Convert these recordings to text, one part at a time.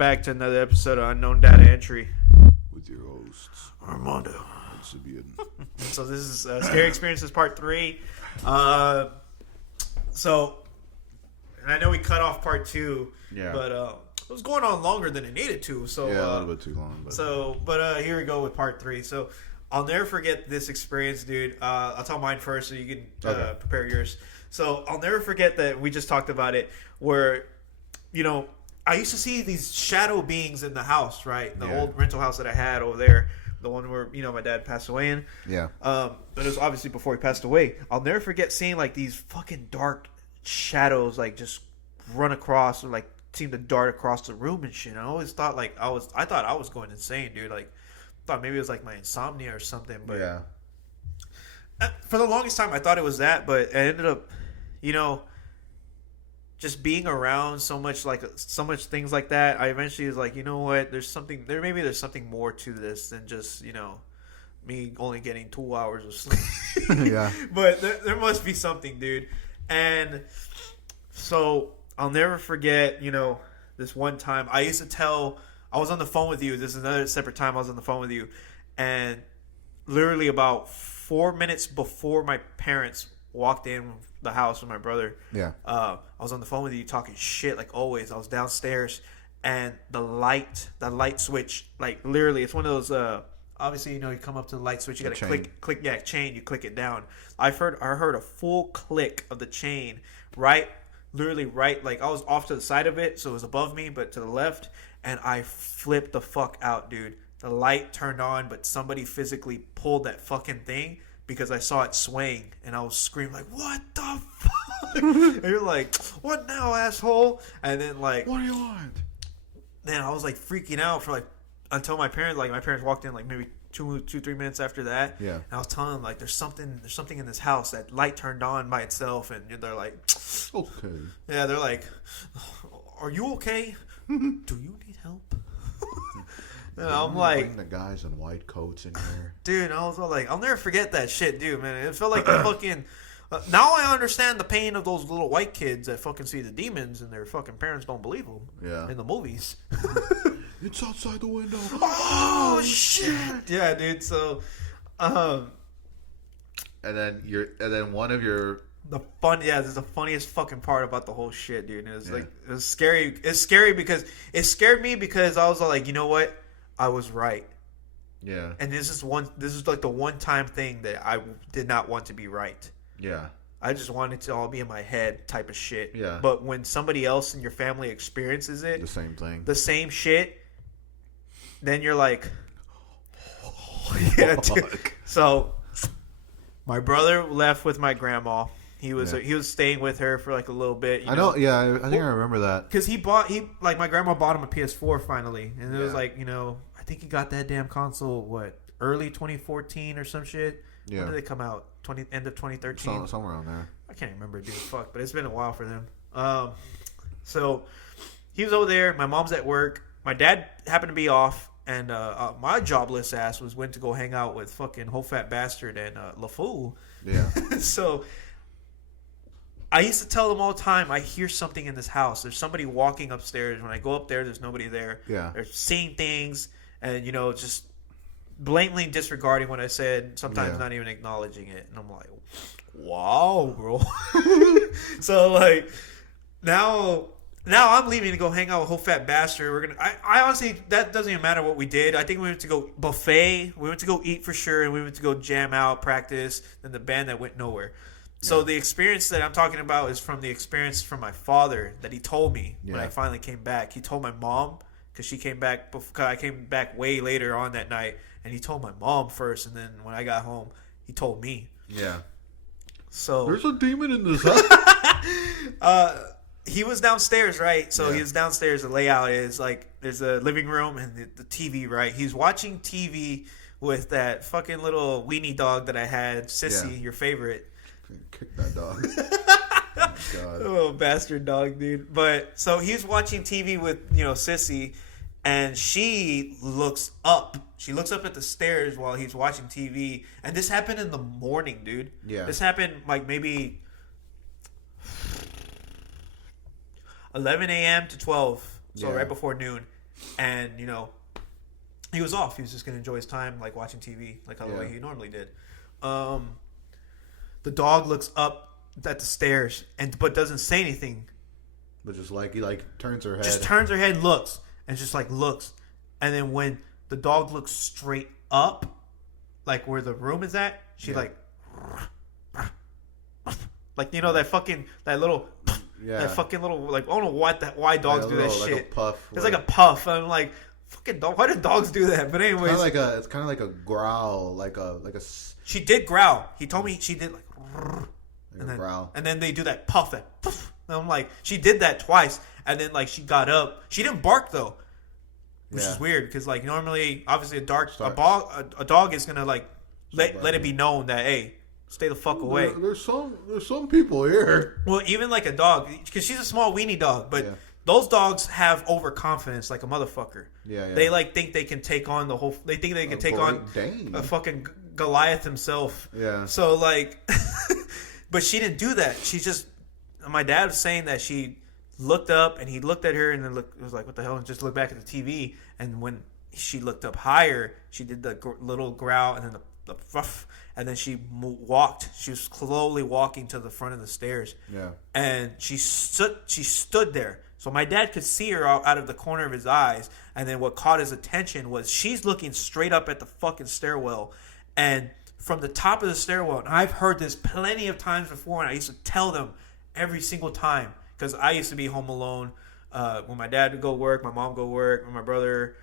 back to another episode of Unknown Data Entry. With your hosts, Armando. and So this is Scary Experiences Part 3. So, and I know we cut off Part 2, but it was going on longer than it needed to. So yeah, a little bit too long. But here we go with Part 3. So I'll never forget this experience, dude. I'll tell mine first so you can prepare yours. So I'll never forget that we just talked about it where, you know, I used to see these shadow beings in the house, right? The old rental house that I had over there. The one where, you know, my dad passed away in. Yeah. But it was obviously before he passed away. I'll never forget seeing, like, these fucking dark shadows, like, just run across or, like, seem to dart across the room and shit. I always thought, like, I thought I was going insane, dude. Like, thought maybe it was, like, my insomnia or something. But yeah. For the longest time, I thought it was that. But it ended up, you know, just being around so much things like that, I eventually was like, you know what? There's something more to this than just, you know, me only getting 2 hours of sleep. Yeah. But there must be something, dude. And so I'll never forget, you know, this one time I was on the phone with you. This is another separate time I was on the phone with you, and literally about 4 minutes before my parents walked in the house with my brother. Yeah. I was on the phone with you talking shit like always. I was downstairs and the light switch, like literally, it's one of those. Obviously, you know, you come up to the light switch, you gotta click, chain. You click it down. I heard a full click of the chain, literally right. Like I was off to the side of it, so it was above me, but to the left, and I flipped the fuck out, dude. The light turned on, but somebody physically pulled that fucking thing. Because I saw it swaying, and I was screaming like, "What the fuck?" And you're like, "What now, asshole?" And then like, "What do you want?" Then I was like freaking out for like until my parents walked in like maybe 2-3 minutes after that. Yeah. And I was telling them like, "There's something in this house. That light turned on by itself," and they're like, "Okay." Yeah, they're like, "Are you okay? Do you need help?" And I'm like, the guys in white coats in here, dude. I was all like, I'll never forget that shit, dude. Man, it felt like a fucking. Now I understand the pain of those little white kids that fucking see the demons and their fucking parents don't believe them. Yeah. In the movies. It's outside the window. Oh shit! Yeah, dude. So, and then one of your. This is the funniest fucking part about the whole shit, dude. It was scary. It's scary because it scared me because I was like, you know what? I was right. Yeah. And this is like the one time thing that I did not want to be right. Yeah. I just wanted to all be in my head type of shit. Yeah. But when somebody else in your family experiences it, the same thing, the same shit, then you're like, oh, yeah, dude. So my brother left with my grandma. He was staying with her for like a little bit. I know. Yeah, I think I remember that. Because my grandma bought him a PS4 finally, and it was like, you know, I think he got that damn console early 2014 or some shit. Yeah. When did they come out? End of 2013. Somewhere around there. I can't remember, dude. Fuck, but it's been a while for them. So he was over there. My mom's at work. My dad happened to be off, and my jobless ass went to go hang out with fucking Whole Fat Bastard and LaFool. Yeah. So I used to tell them all the time, I hear something in this house. There's somebody walking upstairs. When I go up there, there's nobody there. Yeah. They're seeing things and, you know, just blatantly disregarding what I said, sometimes not even acknowledging it. And I'm like, wow, bro. So, like, now I'm leaving to go hang out with Whole Fat Bastard. I honestly, that doesn't even matter what we did. I think we went to go buffet. We went to go eat for sure. And we went to go jam out, practice. And the band that went nowhere. So the experience that I'm talking about is from the experience from my father that he told me when I finally came back. He told my mom because she came back before I came back way later on that night, and he told my mom first, and then when I got home, he told me. Yeah. So there's a demon in this house. He was downstairs, right? So he was downstairs. The layout is like there's a living room and the TV, right? He's watching TV with that fucking little weenie dog that I had, Sissy, your favorite. Kick that dog. God. Oh, bastard dog, dude. But so he's watching TV with, you know, Sissy, and she looks up. She looks up at the stairs while he's watching TV. And this happened in the morning, dude. Yeah. This happened like maybe 11 a.m. to 12. So right before noon. and he was off. He was just gonna enjoy his time, like watching TV, like the way he normally did. The dog looks up at the stairs but doesn't say anything. But just like he turns her head. Just turns her head, looks, and just like looks, and then when the dog looks straight up, like where the room is at, she like that fucking that fucking little like I don't know why dogs do that shit. Like a puff. It's like a puff. I'm like, fucking dog. Why do dogs do that? But anyways, it's kind of like a growl, like a. She did growl. He told me she did like growl, and then they do that puff, that puff. And I'm like, she did that twice, and then like she got up. She didn't bark though, which is weird because like normally, obviously a dog is gonna like let it be known that hey, stay the fuck away. There's some people here. Well, even like a dog, because she's a small weenie dog, but those dogs have overconfidence like a motherfucker. Yeah. They like think they can take on the whole. They think they can take on a fucking Goliath himself. Yeah. So like, but she didn't do that. She just. My dad was saying that she looked up and he looked at her and then was like, "What the hell?" and just looked back at the TV. And when she looked up higher, she did the little growl and then the ruff, and then she walked. She was slowly walking to the front of the stairs. Yeah. And she stood there. So my dad could see her out of the corner of his eyes. And then what caught his attention was she's looking straight up at the fucking stairwell. And from the top of the stairwell, and I've heard this plenty of times before, and I used to tell them every single time, because I used to be home alone when my dad would go work, my mom would go work, or my brother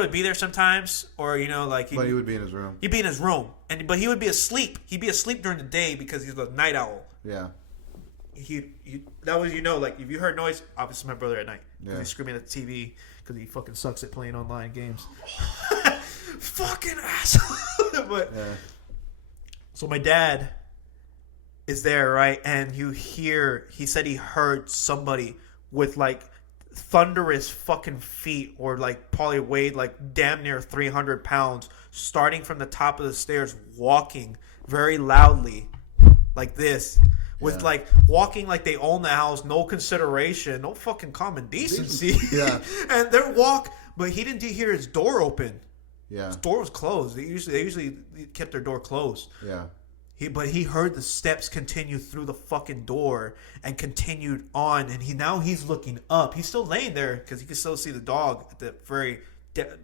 would be there sometimes, or but he would be in his room. He'd be in his room, but he would be asleep. He'd be asleep during the day because he's a night owl. Yeah. That was like if you heard noise, obviously my brother at night because he's screaming at the TV because he fucking sucks at playing online games. Fucking asshole. But so my dad is there, right? And he said he heard somebody with like thunderous fucking feet, or like probably weighed like damn near 300 pounds, starting from the top of the stairs, walking very loudly like this, with like walking like they own the house, no consideration, no fucking common decency. Yeah. And their walk, but he didn't hear his door open. Yeah. His door was closed. They usually kept their door closed. Yeah. But he heard the steps continue through the fucking door and continued on, and he's looking up. He's still laying there because he can still see the dog at the very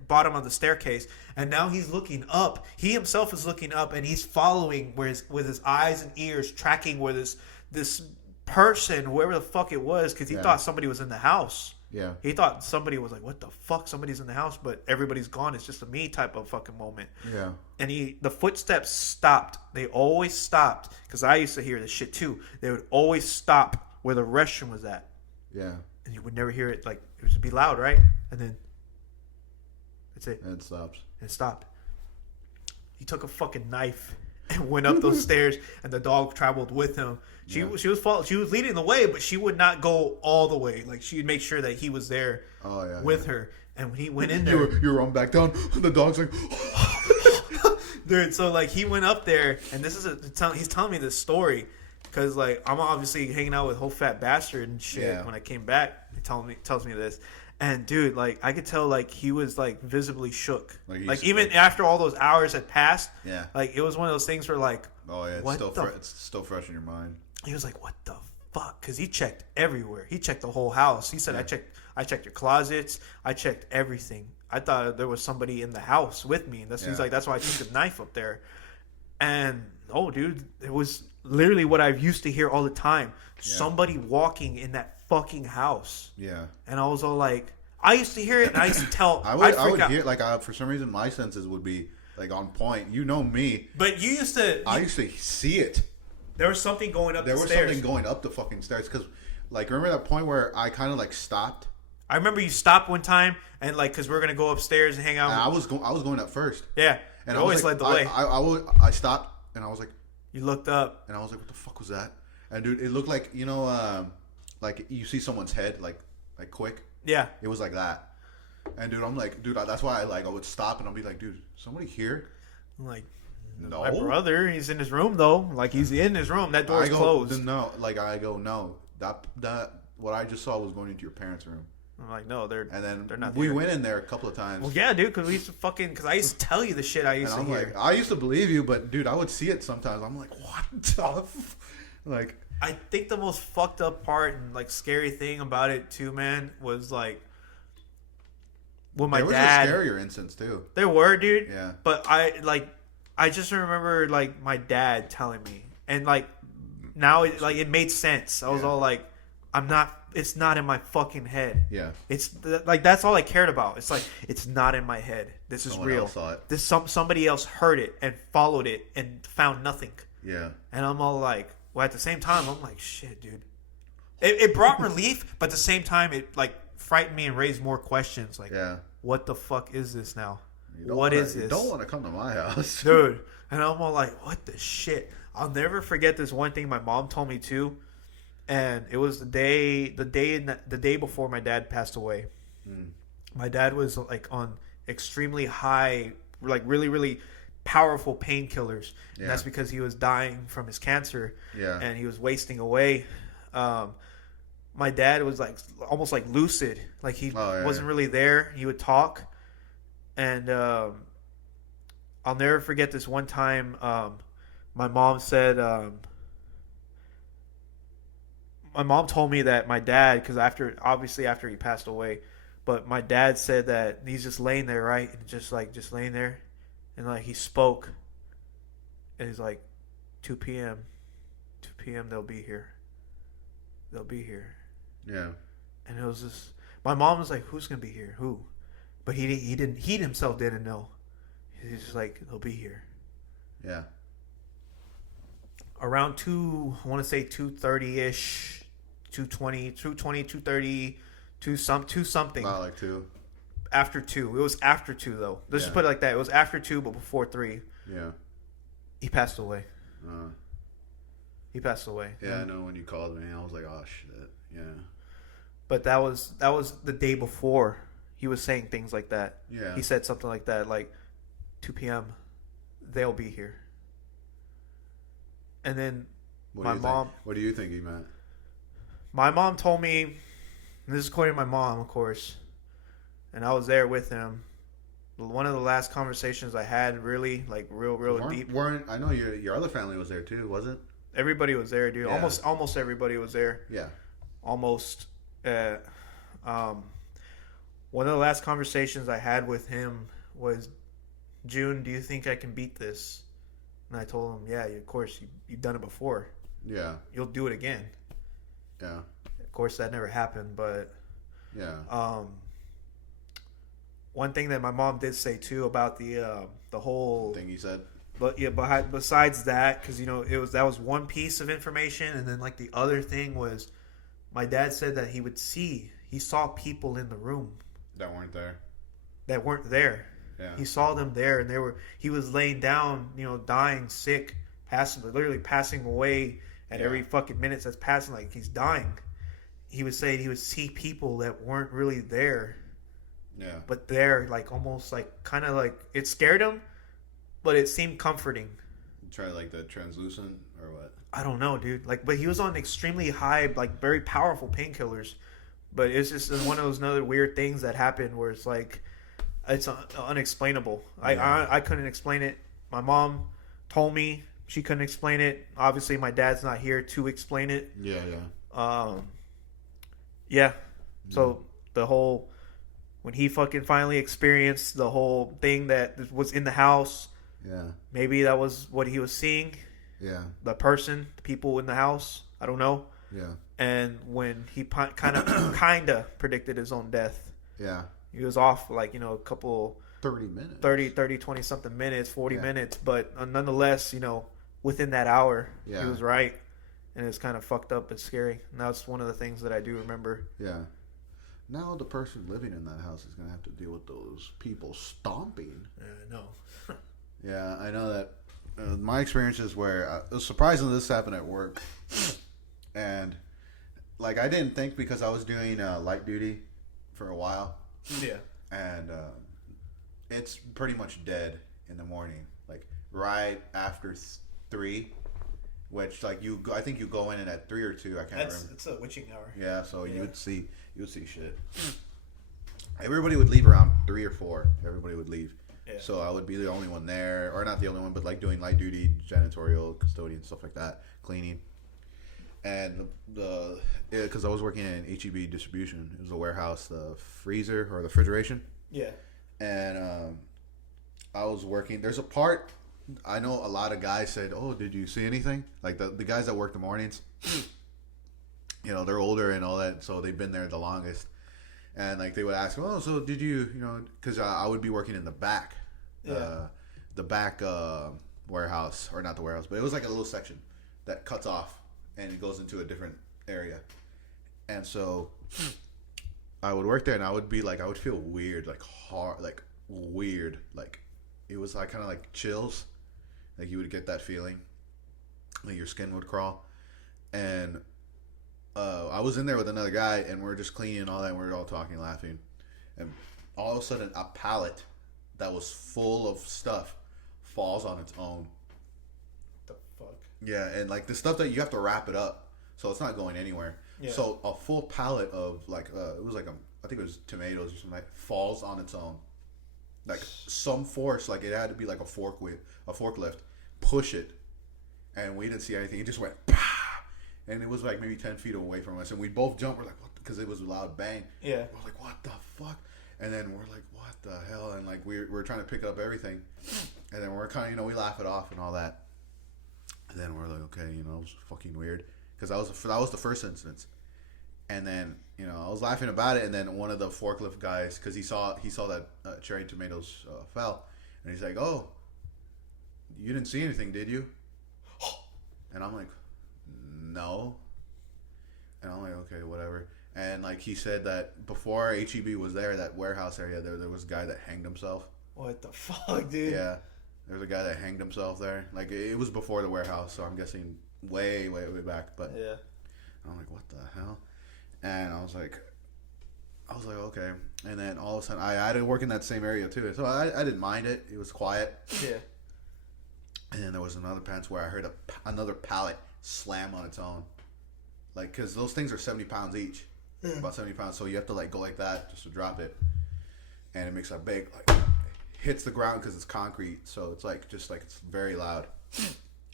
bottom of the staircase, and now he's looking up. He himself is looking up, and he's following with his eyes and ears, tracking where this person, whoever the fuck it was, because he thought somebody was in the house. Yeah. He thought somebody was like, what the fuck? Somebody's in the house, but everybody's gone. It's just a me type of fucking moment. Yeah. And the footsteps stopped. They always stopped. Because I used to hear this shit too. They would always stop where the restroom was at. Yeah. And you would never hear it. Like, it would just be loud, right? And then that's it. And it stops. And it stopped. He took a fucking knife and went up those stairs, and the dog traveled with him. She was leading the way, but she would not go all the way. Like, she would make sure that he was there with her. And when he went in there, you run back down. The dog's like, dude. So like he went up there, and this is he's telling me this story because like I'm obviously hanging out with whole fat bastard and shit. Yeah. When I came back, he tells me this. And dude, like I could tell, like he was like visibly shook. Like even after all those hours had passed, like it was one of those things where like, it's still fresh in your mind. He was like, "What the fuck?" Because he checked everywhere. He checked the whole house. He said, "I checked your closets. I checked everything. I thought there was somebody in the house with me." And he's like, "That's why I took the knife up there." And dude, it was literally what I've used to hear all the time. Yeah. Somebody walking in that fucking house. Yeah. And I was all like, I used to hear it, and I used to tell. I would hear like for some reason my senses would be like on point. You know me. But you used to. I used to see it. There was something going up the stairs. There was something going up the fucking stairs. Because, like, remember that point where I kind of, like, stopped? I remember you stopped one time, and, like, because we were going to go upstairs and hang out. I was going up first. Yeah. And I always led the way. I stopped, and I was like... You looked up. And I was like, what the fuck was that? And, dude, it looked like, like, you see someone's head, like quick. Yeah. It was like that. And, dude, I'm like, that's why I would stop, and I'll be like, dude, somebody here? I'm like... No. My brother, he's in his room though. Like he's in his room. That door's closed. No, like I go, no. That what I just saw was going into your parents' room. I'm like, no, they're not. We went in there a couple of times. Well, yeah, dude, because because I used to tell you the shit I used to hear. Like, I used to believe you, but dude, I would see it sometimes. I'm like, what the like. I think the most fucked up part and like scary thing about it too, man, was like when my dad. There was a scarier instance too. There were, dude. Yeah. But I just remember like my dad telling me, and like now it made sense. I was all like, it's not in my fucking head. Yeah. It's like that's all I cared about. It's like it's not in my head. This is real. Else saw it. Somebody else heard it and followed it and found nothing. Yeah. And I'm all like, well, at the same time, I'm like, shit, dude. It brought relief, but at the same time, it like frightened me and raised more questions. Like, what the fuck is this now? What is this? You don't want to come to my house, dude. And I'm all like, what the shit? I'll never forget this one thing my mom told me too, and it was the day before my dad passed away. My dad was like on extremely high, like really, really powerful painkillers. And that's because he was dying from his cancer. Yeah. And he was wasting away. My dad was like almost like lucid. Like he wasn't really there. He would talk. And I'll never forget this one time my mom said my mom told me that my dad, because after he passed away, but my dad said that he's just laying there, right? And just laying there. And like he spoke, and he's like, 2 p.m. They'll be here. Yeah. And it was just, my mom was like, who's gonna be here? Who? But he himself didn't know. He's just like, they'll be here. Yeah. Around I want to say 2:30ish, 2:20, 2:30, 2 something. Not like 2. After 2. It was after 2 though. Let's just put it like that. It was after 2, but before 3. Yeah. He passed away. He passed away. Yeah, I know when you called me, I was like, oh shit. Yeah. But that was the day before. He was saying things like that. Yeah. He said something like that, like 2 p.m. They'll be here. And then my mom. What do you think he meant? My mom told me, and this is according to my mom, of course, and I was there with him. One of the last conversations I had, really, like real deep. I know your other family was there too, was it? Everybody was there, dude. Yeah. Almost everybody was there. Yeah. Almost. One of the last conversations I had with him was, June, do you think I can beat this? And I told him, yeah, of course, you've done it before. Yeah. You'll do it again. Yeah. Of course, that never happened, but... Yeah. One thing that my mom did say, too, about the whole... thing he said? But yeah, besides that, because, that was one piece of information, and then, like, the other thing was, my dad said that he saw people in the room. That weren't there. Yeah. He saw them there, and he was laying down, dying, sick, literally passing away at every fucking minute that's passing, like he's dying. He was saying he would see people that weren't really there. Yeah. But they're like almost like kind of like it scared him, but it seemed comforting. Try like the translucent or what? I don't know, dude. Like, but he was on extremely high, like very powerful painkillers. But it's just one of those other weird things that happened where it's like it's unexplainable. Yeah. I couldn't explain it. My mom told me she couldn't explain it. Obviously, my dad's not here to explain it. Yeah. Yeah. So the whole when he fucking finally experienced the whole thing that was in the house. Yeah. Maybe that was what he was seeing. Yeah. The people in the house. I don't know. Yeah. And when he kind of predicted his own death. Yeah. He was off like, a couple 30 minutes. 20 something minutes, 40 minutes, but nonetheless, within that hour, he was right. And it's kind of fucked up and scary. And that's one of the things that I do remember. Yeah. Now the person living in that house is going to have to deal with those people stomping. Yeah, I know. Yeah, I know that. My experiences where it was surprising this happened at work. And like I didn't think because I was doing light duty for a while. Yeah. And it's pretty much dead in the morning, like right after 3, which like I think you go in at 3 or 2. I can't remember. It's a witching hour. Yeah, so you would see shit. everybody would leave around 3 or 4. Everybody would leave. Yeah. So I would be the only one there, or not the only one, but like doing light duty, janitorial, custodian, stuff like that, cleaning. And because I was working in HEB distribution, it was the warehouse, the freezer or the refrigeration. Yeah. And I was working. There's a part. I know a lot of guys said, "Oh, did you see anything?" Like the guys that work the mornings. You know, they're older and all that, so they've been there the longest. And like they would ask, "Oh, so did you know?" Because I would be working in the back, the back warehouse, or not the warehouse, but it was like a little section that cuts off and it goes into a different area. And so I would work there, and I would be like, I would feel weird, like hard, like weird, like it was like kind of like chills, like you would get that feeling, like your skin would crawl. And I was in there with another guy, and we're just cleaning and all that, and we're all talking, laughing, and all of a sudden a pallet that was full of stuff falls on its own. What the fuck? Yeah, and like the stuff that you have to wrap it up, so it's not going anywhere. Yeah. So a full pallet of like it was like I think it was tomatoes or something, like, falls on its own. Like some force, like it had to be like a forklift, push it, and we didn't see anything. It just went, pah! And it was like maybe 10 feet away from us, and we both jumped. We're like, what? Because it was a loud bang. Yeah. We're like, what the fuck? And then we're like, what the hell? And like we're trying to pick up everything, and then we're kind of we laugh it off and all that. And then we're like, okay, it was fucking weird because that was the first instance. And then I was laughing about it, and then one of the forklift guys, because he saw that cherry tomatoes fell, and he's like, "Oh, you didn't see anything, did you?" And I'm like, "No." And I'm like, "Okay, whatever." And like he said that before HEB was there, that warehouse area, there was a guy that hanged himself. What the fuck, dude? Yeah, there was a guy that hanged himself there. Like it was before the warehouse, so I'm guessing way back. But yeah, I'm like, what the hell? And I was like, okay. And then all of a sudden, I had to work in that same area too, so I didn't mind it. It was quiet. Yeah. And then there was another pants where I heard another pallet slam on its own, like because those things are 70 pounds each, about 70 pounds. So you have to like go like that just to drop it, and it makes a big like hits the ground because it's concrete, so it's like just like it's very loud.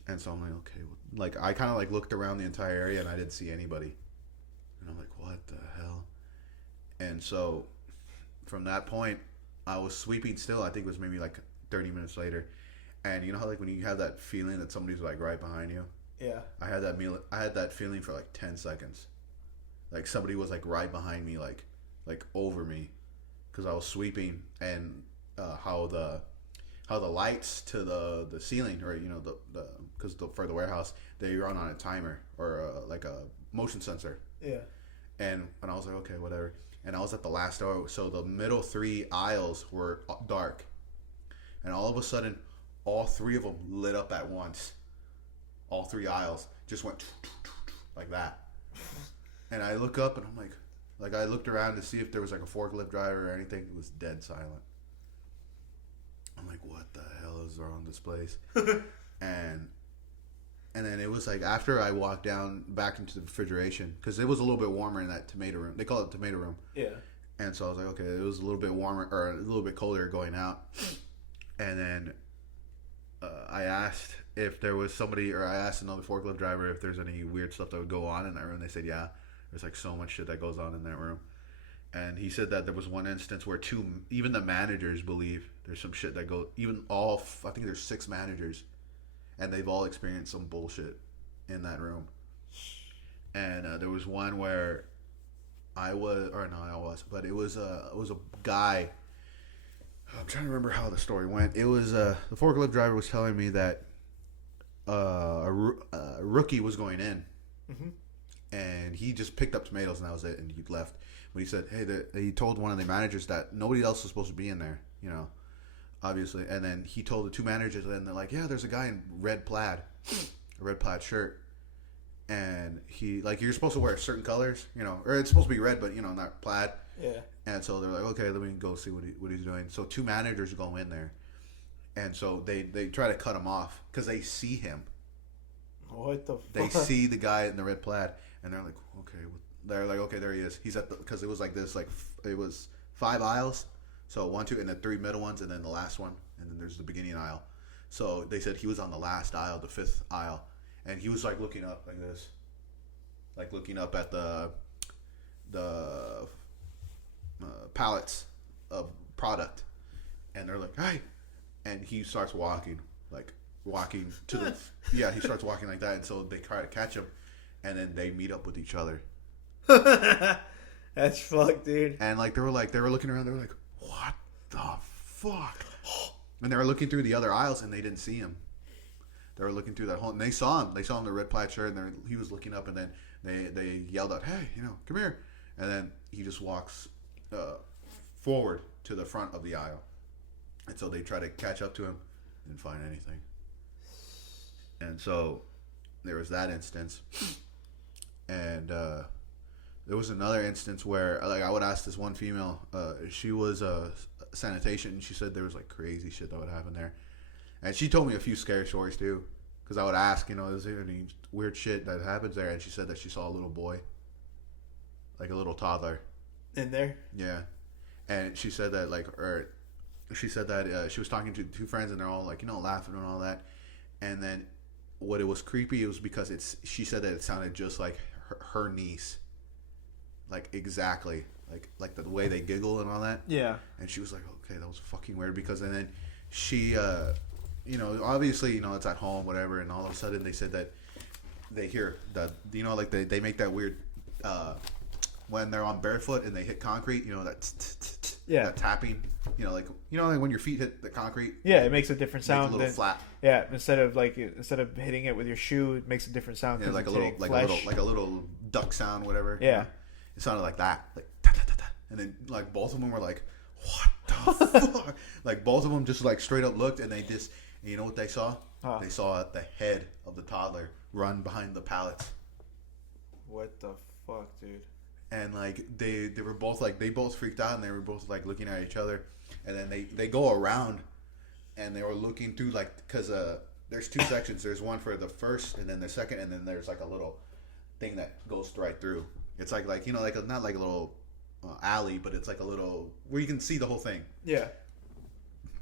And so I'm like, okay, like I kind of like looked around the entire area and I didn't see anybody. And I'm like, what the hell? And so from that point, I was sweeping still. I think it was maybe like 30 minutes later. And you know how like when you have that feeling that somebody's like right behind you? Yeah. I had that feeling for like 10 seconds. Like somebody was like right behind me, like over me, because I was sweeping, and how the lights to the ceiling, or because for the warehouse they run on a timer or like a motion sensor. Yeah. And I was like, okay, whatever. And I was at the last door, so the middle 3 aisles were dark, and all of a sudden, all 3 of them lit up at once. All 3 aisles just went like that. And I look up and I'm like I looked around to see if there was like a forklift driver or anything. It was dead silent. I'm like, what the hell is wrong with this place? And then it was like after I walked down back into the refrigeration, because it was a little bit warmer in that tomato room. They call it tomato room. Yeah. And so I was like, okay, it was a little bit warmer or a little bit colder going out. And then I asked if there was somebody, or I asked another forklift driver if there's any weird stuff that would go on in that room. They said, yeah, there's like so much shit that goes on in that room. And he said that there was one instance where even the managers believe there's some shit that go, I think there's 6 managers, and they've all experienced some bullshit in that room. And there was one where it was a guy. I'm trying to remember how the story went. It was the forklift driver was telling me that a rookie was going in, and he just picked up tomatoes and that was it, and he left. But he said, hey, he told one of the managers that nobody else was supposed to be in there, obviously. And then he told the 2 managers, and they're like, yeah, there's a guy in a red plaid shirt. And he, like, you're supposed to wear certain colors, or it's supposed to be red, but, not plaid. Yeah. And so they're like, okay, let me go see what he's doing. So 2 managers go in there. And so they try to cut him off because they see him. What the fuck? They see the guy in the red plaid, and they're like, okay. They're like, okay, there he is. He's because it was like this, like, it was 5 aisles. So 1, 2, and then 3 middle ones, and then the last one, and then there's the beginning aisle. So they said he was on the last aisle, the 5th aisle, and he was like looking up like this, like looking up at the pallets of product, and they're like, "Hey," and he starts walking to the he starts walking like that, and so they try to catch him, and then they meet up with each other. That's fucked, dude. And like they were looking around, they were like, "What the fuck?" And they were looking through the other aisles, and they didn't see him. They were looking through that whole, and they saw him. They saw him in the red plaid shirt, and he was looking up, and then they yelled out, "Hey, come here!" And then he just walks forward to the front of the aisle, and so they try to catch up to him, didn't find anything. And so there was that instance, and there was another instance where, like, I would ask this one female, she was sanitation, and she said there was like crazy shit that would happen there, and she told me a few scary stories too, because I would ask, is there any weird shit that happens there, and she said that she saw a little boy, like a little toddler, in there. Yeah, and she said that she was talking to 2 friends, and they're all like laughing and all that, and then what it was creepy, it was because she said that it sounded just like her niece, like exactly like the way they giggle and all that. Yeah. And she was like, okay, that was fucking weird, because and then she obviously it's at home, whatever, and all of a sudden they said that they hear that like they make that weird when they're on barefoot and they hit concrete, that tapping, like when your feet hit the concrete. Yeah, it makes a different sound. A little flat. Yeah, instead of hitting it with your shoe, it makes a different sound. Yeah, like a little duck sound, whatever. Yeah, it sounded like that, like da, da, da, da. And then like both of them were like, "What the fuck?" Like both of them just like straight up looked, and they just, and you know what they saw? They saw the head of the toddler run behind the pallets. What the fuck, dude? And like they were both like, they both freaked out, and they were both like looking at each other, and then they go around, and they were looking through, like, because there's 2 sections. There's one for the first, and then the second, and then there's like a little thing that goes right through. It's like not like a little alley, but it's like a little where you can see the whole thing. Yeah.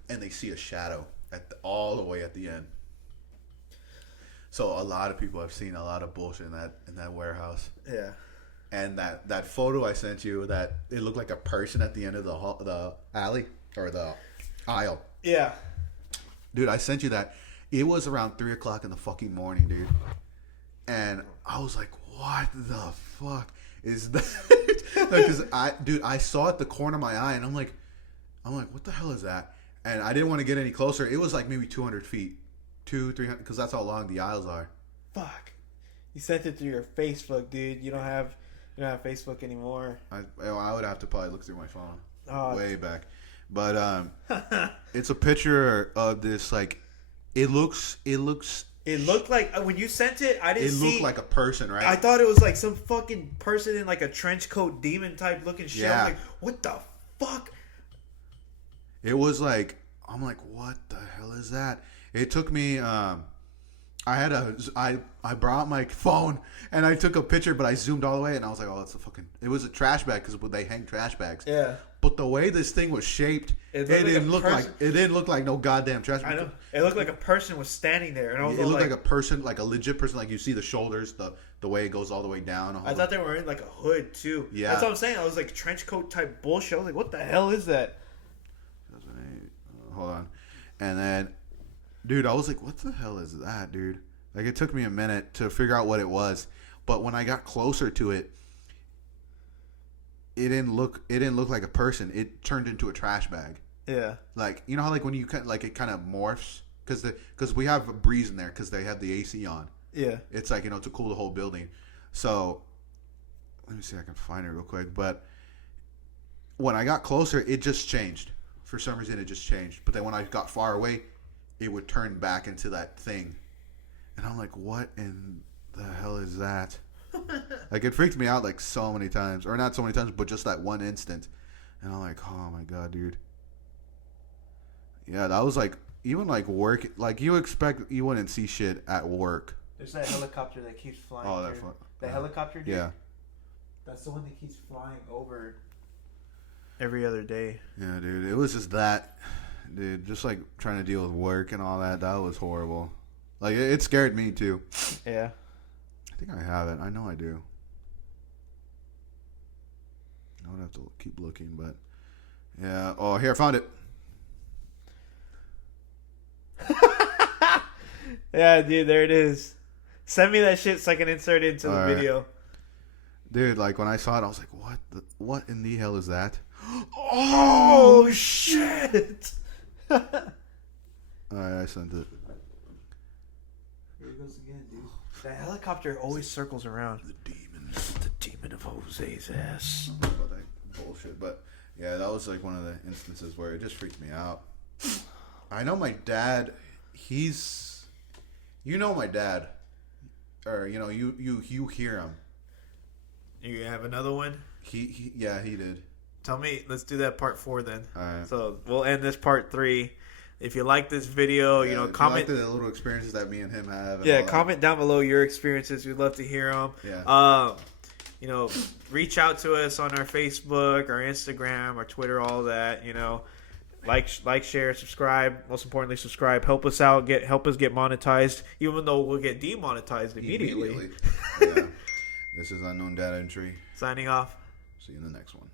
And they see a shadow all the way at the end. So a lot of people have seen a lot of bullshit in that warehouse. Yeah. And that photo I sent you, that it looked like a person at the end of the alley or the aisle. Yeah. Dude, I sent you that. It was around 3:00 in the fucking morning, dude. And I was like, what the fuck is that? Because I saw it at the corner of my eye, and I'm like, what the hell is that? And I didn't want to get any closer. It was like maybe 200 feet, 200-300, because that's how long the aisles are. Fuck. You sent it through your Facebook, dude. You don't have Facebook anymore. I would have to probably look through my phone way back. But it's a picture of this, like, it looked like, when you sent it, I didn't see. It looked like a person, right? I thought it was like some fucking person in like a trench coat demon type looking shit. Yeah. I'm like, what the fuck? It was like, I'm like, what the hell is that? It took me, I brought my phone and I took a picture, but I zoomed all the way, and I was like, oh, that's it was a trash bag, because they hang trash bags. Yeah. But the way this thing was shaped, it didn't look like no goddamn trash bag. I know. It looked like a person was standing there, and it looked like a person, like a legit person. Like you see the shoulders, the way it goes all the way down. I thought they were in like a hood too. Yeah, that's what I'm saying. I was like trench coat type bullshit. I was like, what the hell is that? Hold on, and then, dude, I was like, what the hell is that, dude? Like, it took me a minute to figure out what it was, but when I got closer to it, it didn't look like a person. It turned into a trash bag. Yeah. Like, you know how, like, when you like it kind of morphs, because we have a breeze in there because they have the AC on. Yeah. It's like, to cool the whole building. So let me see if I can find it real quick. But when I got closer, it just changed. For some reason, it just changed. But then when I got far away, it would turn back into that thing. And I'm like, what in the hell is that? Like, it freaked me out like so many times. Or not so many times, but just that one instant. And I'm like, oh my God, dude. Yeah, that was like, even like work, like you wouldn't see shit at work. There's that helicopter that keeps flying. Oh, that the helicopter, dude? Yeah. That's the one that keeps flying over. every other day. Yeah, dude. It was just that, dude. Just like trying to deal with work and all that. That was horrible. Like it scared me too. Yeah. I think I have it. I know I do. I would have to keep looking, but yeah. Oh, here I found it. Yeah, dude. There it is. Send me that shit so I can insert it into the video. Dude, like when I saw it, I was like, what in the hell is that? Oh, shit. Alright, I sent it. Here it goes again, dude. The helicopter always circles around. The demon of Jose's ass. About that bullshit, but yeah, that was like one of the instances where it just freaked me out. I know my dad, you know my dad, or you know you hear him. You have another one? He did. Tell me, let's do that part 4 then. All right. So we'll end this part 3. If you like this video, comment. You like the little experiences that me and him have. Yeah, comment down below your experiences. We'd love to hear them. Yeah. Reach out to us on our Facebook, our Instagram, our Twitter, all that. Like, share, subscribe. Most importantly, subscribe. Help us out. Help us get monetized. Even though we'll get demonetized immediately. Yeah. This is Unknown Data Entry. Signing off. See you in the next one.